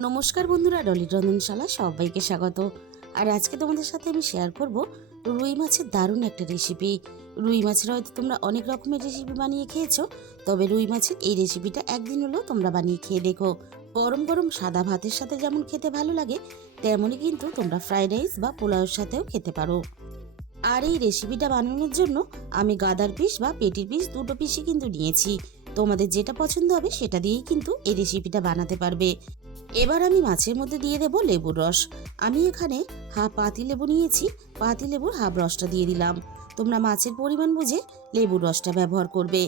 নমস্কার বন্ধুরা, ডলি রন্ধনশালা সবাইকে স্বাগত। আর আজকে তোমাদের সাথে আমি শেয়ার করব রুই মাছের দারুণ একটা রেসিপি রুই মাছের হয়তো তোমরা অনেক রকমের রেসিপি বানিয়ে খেয়েছো, তবে রুই মাছের এই রেসিপিটা একদিন হলেও তোমরা বানিয়ে খেয়ে দেখো। গরম গরম সাদা ভাতের সাথে যেমন খেতে ভালো লাগে, তেমনই কিন্তু তোমরা ফ্রাইড রাইস বা পোলাওর সাথেও খেতে পারো। আর এই রেসিপিটা বানানোর জন্য আমি গাদার পিস বা পেটির পিস দুটো পিসই কিন্তু নিয়েছি। তোমাদের যেটা পছন্দ হবে সেটা দিয়েই কিন্তু এই রেসিপিটা বানাতে পারবে। এবার আমি মাছের মধ্যে দিয়ে দেব লেবুর রস। আমি এখানে হাফ পাতি লেবু নিয়েছি, পাতি লেবুর হাফ রসটা দিয়ে দিলাম। তোমরা মাছের পরিমাণ বুঝে লেবুর রসটা ব্যবহার করবে।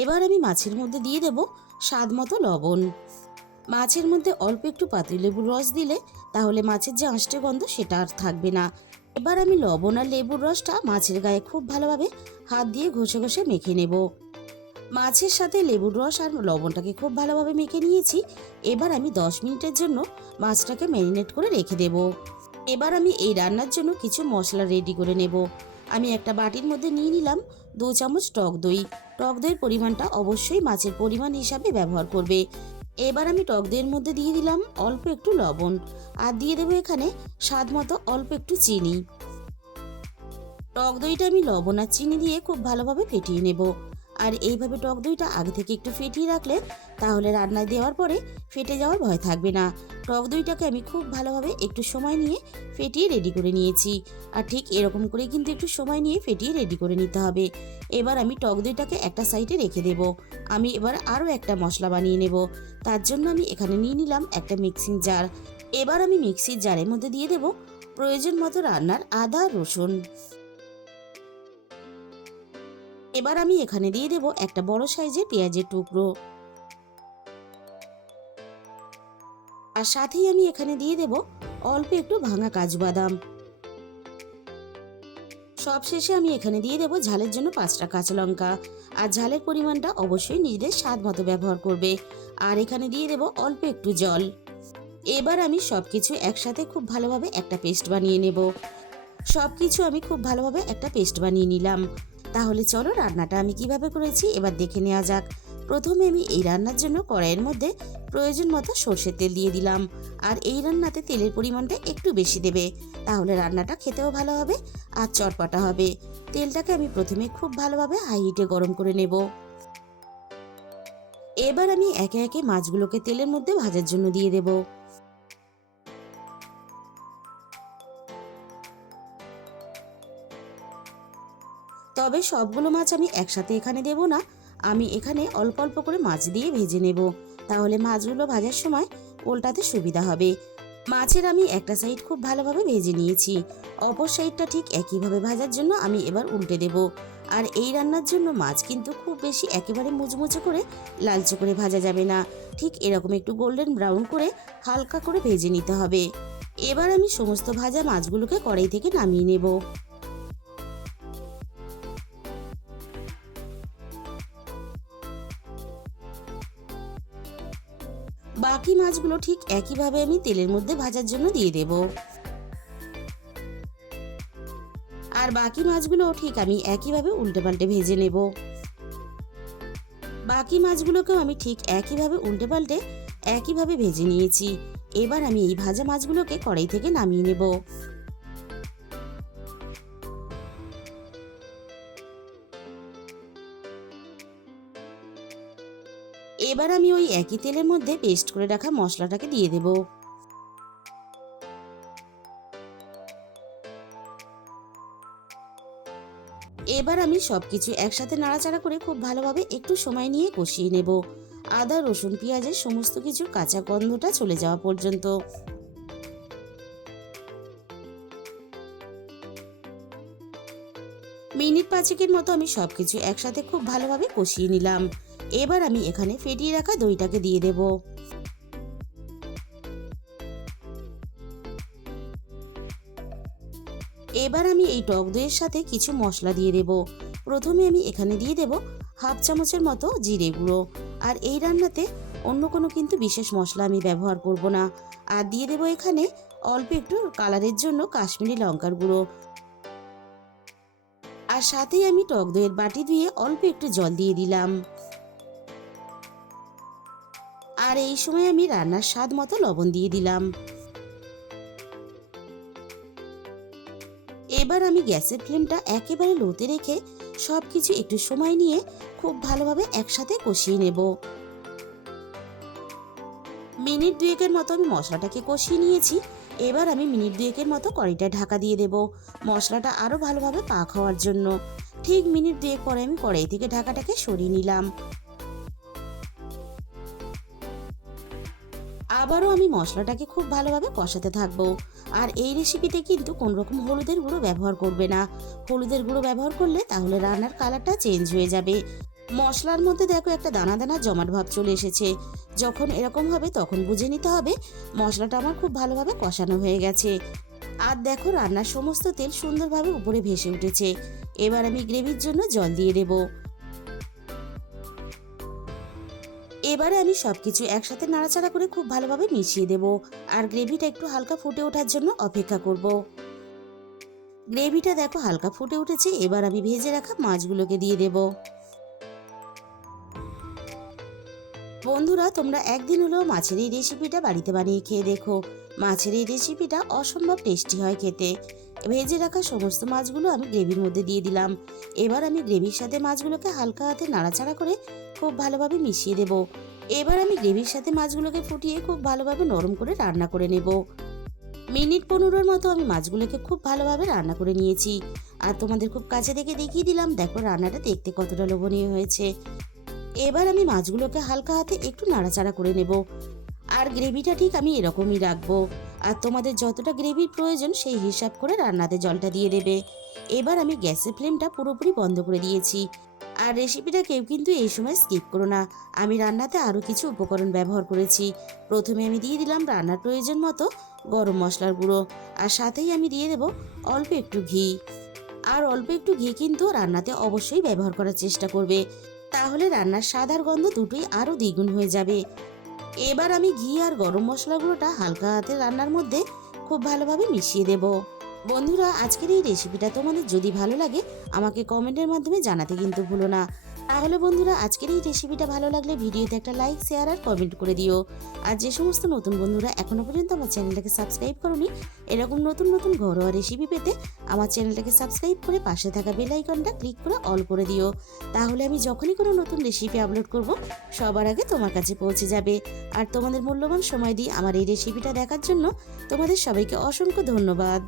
এবার আমি মাছের মধ্যে দিয়ে দেব স্বাদ মতো লবণ। মাছের মধ্যে অল্প একটু পাতি লেবুর রস দিলে তাহলে মাছের যে আঁশটে গন্ধ সেটা আর থাকবে না। এবার আমি লবণ আর লেবুর রসটা মাছের গায়ে খুব ভালোভাবে হাত দিয়ে ঘষে ঘষে মেখে নেব। মাছের সাথে লেবুর রস আর লবণটাকে খুব ভালোভাবে মেখে নিয়েছি। এবার আমি দশ মিনিটের জন্য মাছটাকে ম্যারিনেট করে রেখে দেব। এবার আমি এই রান্নার জন্য কিছু মশলা রেডি করে নেব। আমি একটা বাটির মধ্যে নিয়ে নিলাম দু চামচ টক দই। টক দইয়ের পরিমাণটা অবশ্যই মাছের পরিমাণ হিসাবে ব্যবহার করবে। এবার আমি টক দইয়ের মধ্যে দিয়ে দিলাম অল্প একটু লবণ আর দিয়ে দেবো এখানে স্বাদ মতো অল্প একটু চিনি। টক দইটা আমি লবণ আর চিনি দিয়ে খুব ভালোভাবে ফেটিয়ে নেব। আর এইভাবে টক দইটা আগে থেকে একটু ফেটিয়ে রাখলে তাহলে রান্নায় দেওয়ার পরে ফেটে যাওয়ার ভয় থাকবে না। টক দইটাকে আমি খুব ভালোভাবে একটু সময় নিয়ে ফেটিয়ে রেডি করে নিয়েছি। আর ঠিক এরকম করে কিন্তু একটু সময় নিয়ে ফেটিয়ে রেডি করে নিতে হবে। এবার আমি টক দইটাকে একটা সাইডে রেখে দেব। আমি এবার আরও একটা মশলা বানিয়ে নেব। তার জন্য আমি এখানে নিয়ে নিলাম একটা মিক্সিং জার এবার আমি মিক্সির জারের মধ্যে দিয়ে দেব প্রয়োজন মতো রান্নার আদা, রসুন। এবার আমি এখানে দিয়ে দেব একটা বড় সাইজের পেঁয়াজের টুকরো। আর সাথেই আমি এখানে দিয়ে দেব অল্প একটু ভাঙা কাজু বাদাম। সব শেষে আমি এখানে দিয়ে দেব ঝালের জন্য পাঁচটা কাঁচা লঙ্কা। আর ঝালের পরিমাণটা অবশ্যই নিজেদের স্বাদ মতো ব্যবহার করবে। আর এখানে দিয়ে দেব অল্প একটু জল। এবার আমি সব কিছু একসাথে খুব ভালোভাবে একটা পেস্ট বানিয়ে নেব। সব কিছু আমি খুব ভালোভাবে একটা পেস্ট বানিয়ে নিলাম। তাহলে চলো রান্নাটা আমি কীভাবে করেছি এবার দেখে নেওয়া যাক। প্রথমে আমি এই রান্নার জন্য কড়াইয়ের মধ্যে প্রয়োজন মতো সর্ষের তেল দিয়ে দিলাম। আর এই রান্নাতে তেলের পরিমাণটা একটু বেশি দেবে। তাহলে রান্নাটা খেতেও ভালো হবে আর চটপটা হবে। তেলটাকে আমি প্রথমে খুব ভালোভাবে হাই হিটে গরম করে নেব। এবার আমি একে একে মাছগুলোকে তেলের মধ্যে ভাজার জন্য দিয়ে দেবো। তবে সবগুলো মাছ আমি একসাথে এখানে দেব না। আমি এখানে অল্প অল্প করে মাছ দিয়ে ভেজে নেব। তাহলে মাছগুলো ভাজার সময় উল্টাতে সুবিধা হবে। মাছের আমি একটা সাইড খুব ভালোভাবে ভেজে নিয়েছি। অপর সাইডটা ঠিক একইভাবে ভাজার জন্য আমি এবার উল্টে দেব। আর এই রান্নার জন্য মাছ কিন্তু খুব বেশি একেবারে মুচমুচে করে লালচে করে ভাজা যাবে না। ঠিক এরকম একটু গোল্ডেন ব্রাউন করে হালকা করে ভেজে নিতে হবে। এবার আমি সমস্ত ভাজা মাছগুলোকে কড়াই থেকে নামিয়ে নেব। বাকি মাছগুলো ঠিক একইভাবে আমি তেলের মধ্যে ভাজার জন্য দিয়ে দেব। আর বাকি মাছগুলো ঠিক আমি একইভাবে উল্টে পাল্টে ভেজে নেব। বাকি মাছগুলোকেও আমি ঠিক একইভাবে উল্টে পাল্টে একইভাবে ভেজে নিয়েছি। এবার আমি এই ভাজা মাছগুলোকে কড়াই থেকে নামিয়ে নেব। এবার আমি ওই একই তেলের মধ্যে পেস্ট করে রাখা মশলাটাকে দিয়ে দেব। এবার আমি সবকিছু একসাথে নাড়াচাড়া করে খুব ভালোভাবে একটু সময় নিয়ে কষিয়ে নেব। আদা, রসুন, পেঁয়াজের সমস্ত কিছু কাঁচা গন্ধটা চলে যাওয়া পর্যন্ত। মিনিট পাঁচেকের মতো আমি সবকিছু একসাথে খুব ভালোভাবে কষিয়ে নিলাম। এবার আমি এখানে ফেটিয়ে রাখা দইটাকে দিয়ে দেব। এবার আমি এই টক দইয়ের সাথে কিছু মশলা দিয়ে দেব। প্রথমে আমি এখানে দিয়ে দেব হাফ চামচের মতো জিরে গুঁড়ো। আর এই রান্নাতে অন্য কোনো কিন্তু বিশেষ মশলা আমি ব্যবহার করব না। আর দিয়ে দেব এখানে অল্প একটু কালারের জন্য কাশ্মীরি লঙ্কার গুঁড়ো। আর সাথেই আমি টক দইয়ের বাটি ধুয়ে অল্প একটু জল দিয়ে দিলাম। আর এই সময় আমি রান্নার স্বাদ মতো লবণ দিয়ে দিলাম। এবার আমি গ্যাসের ফ্লেমটা একেবারে লোতে রেখে সব কিছু একটু সময় নিয়ে খুব ভালোভাবে একসাথে কষিয়ে নেব। মিনিট দুয়েকের মতো আমি মশলাটাকে কষিয়ে নিয়েছি। এবার আমি মিনিট দুয়েকের মতো কড়াইটায় ঢাকা দিয়ে দেব মশলাটা আরও ভালোভাবে পাক হওয়ার জন্য। ঠিক মিনিট দুয়েক পরে আমি কড়াই থেকে ঢাকাটাকে সরিয়ে নিলাম। আবারও আমি মশলাটাকে খুব ভালোভাবে কষাতে থাকব। আর এই রেসিপিতে কিন্তু কোনো রকম হলুদের গুঁড়ো ব্যবহার করবে না। হলুদের গুঁড়ো ব্যবহার করলে তাহলে রান্নার কালারটা চেঞ্জ হয়ে যাবে। মশলার মধ্যে দেখো একটা দানা দানা জমাট ভাব চলে এসেছে। যখন এরকম হবে তখন বুঝে নিতে হবে মশলাটা আমার খুব ভালোভাবে কষানো হয়ে গেছে। আর দেখো রান্নার সমস্ত তেল সুন্দরভাবে উপরে ভেসে উঠেছে। এবার আমি গ্রেভির জন্য জল দিয়ে দেবো। এবারে আমি সবকিছু একসাথে নাড়াচাড়া করে খুব ভালোভাবে মিশিয়ে দেব। আর গ্রেভিটা একটু হালকা ফুটে ওঠার জন্য অপেক্ষা করব। গ্রেভিটা দেখো হালকা ফুটে উঠেছে, এবার আমি ভেজে রাখা মাছগুলোকে দিয়ে দেব। বন্ধুরা, তোমরা একদিন হলেও মাছের এই রেসিপিটা বাড়িতে বানিয়ে খেয়ে দেখো। মাছের এই রেসিপিটা অসম্ভব টেস্টি হয় খেতে। ভেজে রাখা সমস্ত মাছগুলো আমি গ্রেভির মধ্যে দিয়ে দিলাম। এবার আমি গ্রেভির সাথে মাছগুলোকে হালকা হাতে নাড়াচাড়া করে খুব ভালোভাবে মিশিয়ে দেব। এবার আমি গ্রেভির সাথে মাছগুলোকে ফুটিয়ে খুব ভালোভাবে নরম করে রান্না করে নেব। মিনিট পনেরোর মতো আমি মাছগুলোকে খুব ভালোভাবে রান্না করে নিয়েছি। আর তোমাদের খুব কাছে থেকে দেখিয়ে দিলাম, দেখো রান্নাটা দেখতে কতটা লোভনীয় হয়েছে। এবার আমি মাছগুলোকে হালকা হাতে একটু নাড়াচাড়া করে নেব। আর গ্রেভিটা ঠিক আমি এরকমই রাখব। আর তোমাদের যতটা গ্রেভির প্রয়োজন সেই হিসাব করে রান্নাতে জলটা দিয়ে দেবে। এবার আমি গ্যাসের ফ্লেমটা পুরোপুরি বন্ধ করে দিয়েছি। আর রেসিপিটা কেউ কিন্তু এই সময় স্কিপ করো না। আমি রান্নাতে আরও কিছু উপকরণ ব্যবহার করেছি। প্রথমে আমি দিয়ে দিলাম রান্নার প্রয়োজন মতো গরম মশলার গুঁড়ো। আর সাথেই আমি দিয়ে দেব অল্প একটু ঘি। আর অল্প একটু ঘি কিন্তু রান্নাতে অবশ্যই ব্যবহার করার চেষ্টা করবে। তাহলে রান্নার স্বাদ আর গন্ধ দুটোই আরও দ্বিগুণ হয়ে যাবে। এবার আমি ঘি আর গরম মশলাগুলোটা হালকা হাতে রান্নার মধ্যে খুব ভালোভাবে মিশিয়ে দেব। বন্ধুরা, আজকের এই রেসিপিটা তোমাদের যদি ভালো লাগে, আমাকে কমেন্টের মাধ্যমে জানাতে কিন্তু ভুলো না। তাহলে বন্ধুরা, আজকের এই রেসিপিটা ভালো লাগলে ভিডিওতে একটা লাইক শেয়ার আর কমেন্ট করে দিও। আর যে সমস্ত নতুন বন্ধুরা এখনও পর্যন্ত আমার চ্যানেলটাকে সাবস্ক্রাইব করনি, এরকম নতুন নতুন ঘরোয়া রেসিপি পেতে আমার চ্যানেলটাকে সাবস্ক্রাইব করে পাশে থাকা বেল আইকনটা ক্লিক করে অল করে দিও। তাহলে আমি যখনই কোনো নতুন রেসিপি আপলোড করব, সবার আগে তোমার কাছে পৌঁছে যাবে। আর তোমাদের মূল্যবান সময় দিয়ে আমার এই রেসিপিটা দেখার জন্য তোমাদের সবাইকে অসংখ্য ধন্যবাদ।